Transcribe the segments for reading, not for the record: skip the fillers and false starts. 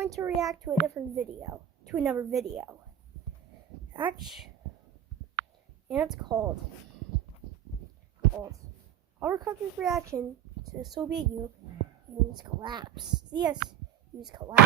going to react to another video. And it's called Our Country's Reaction to the Soviet Union's Collapse. Yes, use collapse.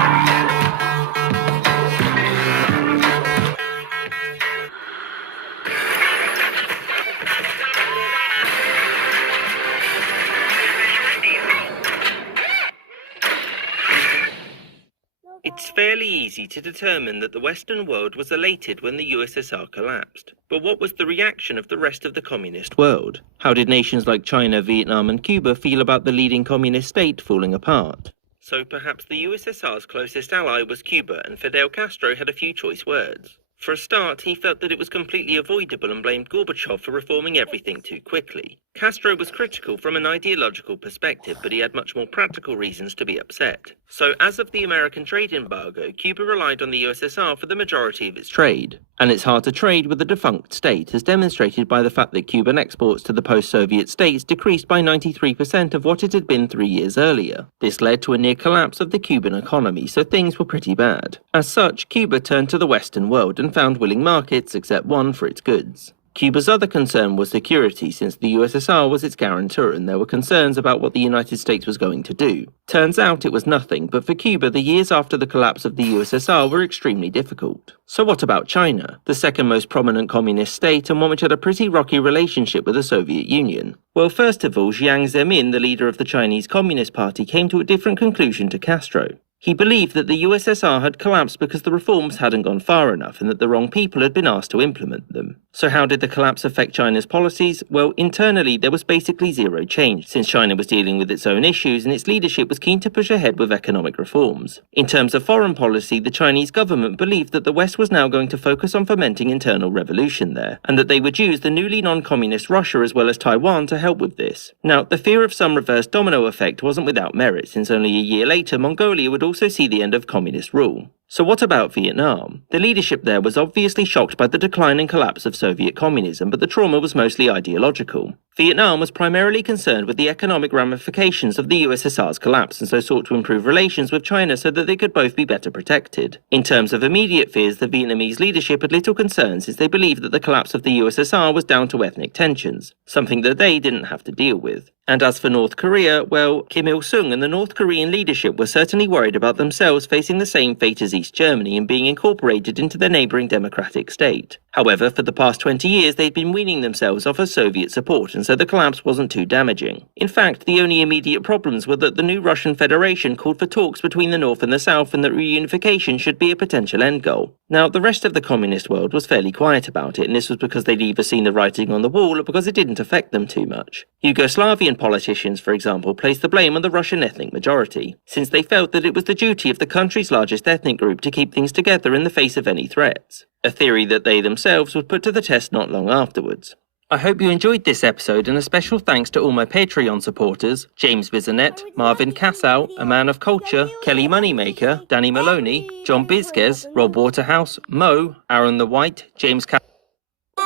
It's fairly easy to determine that the Western world was elated when the USSR collapsed. But what was the reaction of the rest of the communist world? How did nations like China, Vietnam and Cuba feel about the leading communist state falling apart? So perhaps the USSR's closest ally was Cuba, and Fidel Castro had a few choice words. For a start, he felt that it was completely avoidable and blamed Gorbachev for reforming everything too quickly. Castro was critical from an ideological perspective, but he had much more practical reasons to be upset. So as of the American trade embargo, Cuba relied on the USSR for the majority of its trade. And it's hard to trade with a defunct state, as demonstrated by the fact that Cuban exports to the post-Soviet states decreased by 93% of what it had been 3 years earlier. This led to a near collapse of the Cuban economy, so things were pretty bad. As such, Cuba turned to the Western world and found willing markets, except one for its goods. Cuba's other concern was security, since the USSR was its guarantor and there were concerns about what the United States was going to do. Turns out it was nothing, but for Cuba, the years after the collapse of the USSR were extremely difficult. So what about China, the second most prominent communist state and one which had a pretty rocky relationship with the Soviet Union? Well, first of all, Jiang Zemin, the leader of the Chinese Communist Party, came to a different conclusion to Castro. He believed that the USSR had collapsed because the reforms hadn't gone far enough and that the wrong people had been asked to implement them. So how did the collapse affect China's policies? Well, internally there was basically zero change, since China was dealing with its own issues and its leadership was keen to push ahead with economic reforms. In terms of foreign policy, the Chinese government believed that the West was now going to focus on fomenting internal revolution there, and that they would use the newly non-communist Russia as well as Taiwan to help with this. Now, the fear of some reverse domino effect wasn't without merit, since only a year later Mongolia would also see the end of communist rule. So what about Vietnam? The leadership there was obviously shocked by the decline and collapse of Soviet communism, but the trauma was mostly ideological. Vietnam was primarily concerned with the economic ramifications of the USSR's collapse and so sought to improve relations with China so that they could both be better protected. In terms of immediate fears, the Vietnamese leadership had little concern since they believed that the collapse of the USSR was down to ethnic tensions, something that they didn't have to deal with. And as for North Korea, well, Kim Il-sung and the North Korean leadership were certainly worried about themselves facing the same fate as East Germany and being incorporated into their neighbouring democratic state. However, for the past 20 years they'd been weaning themselves off of Soviet support, and so the collapse wasn't too damaging. In fact, the only immediate problems were that the new Russian Federation called for talks between the North and the South and that reunification should be a potential end goal. Now, the rest of the communist world was fairly quiet about it, and this was because they'd either seen the writing on the wall or because it didn't affect them too much. Yugoslavian politicians, for example, placed the blame on the Russian ethnic majority, since they felt that it was the duty of the country's largest ethnic group to keep things together in the face of any threats, a theory that they themselves would put to the test not long afterwards. I hope you enjoyed this episode, and a special thanks to all my Patreon supporters: James Bizanet, Marvin Cassow, A Man of Culture, Kelly Moneymaker, Danny Maloney, John Bizquez, Rob Waterhouse, Mo, Aaron the White, James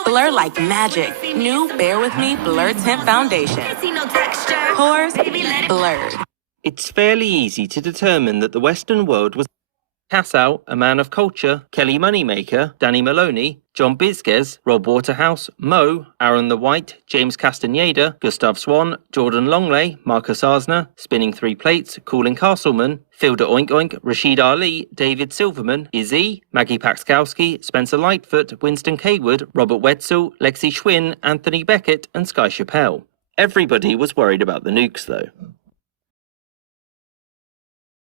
Blur like magic. New Bear With Me Blur Tint Foundation. Pores blurred. It's fairly easy to determine that the Western world was Cassow, A Man of Culture, Kelly Moneymaker, Danny Maloney, John Bizquez, Rob Waterhouse, Mo, Aaron the White, James Castaneda, Gustav Swan, Jordan Longley, Marcus Arsner, Spinning Three Plates, Colin Castleman, Filda Oink Oink, Rashid Ali, David Silverman, Izzy, Maggie Paxkowski, Spencer Lightfoot, Winston Kaywood, Robert Wetzel, Lexi Schwinn, Anthony Beckett and Sky Chappelle. Everybody was worried about the nukes though.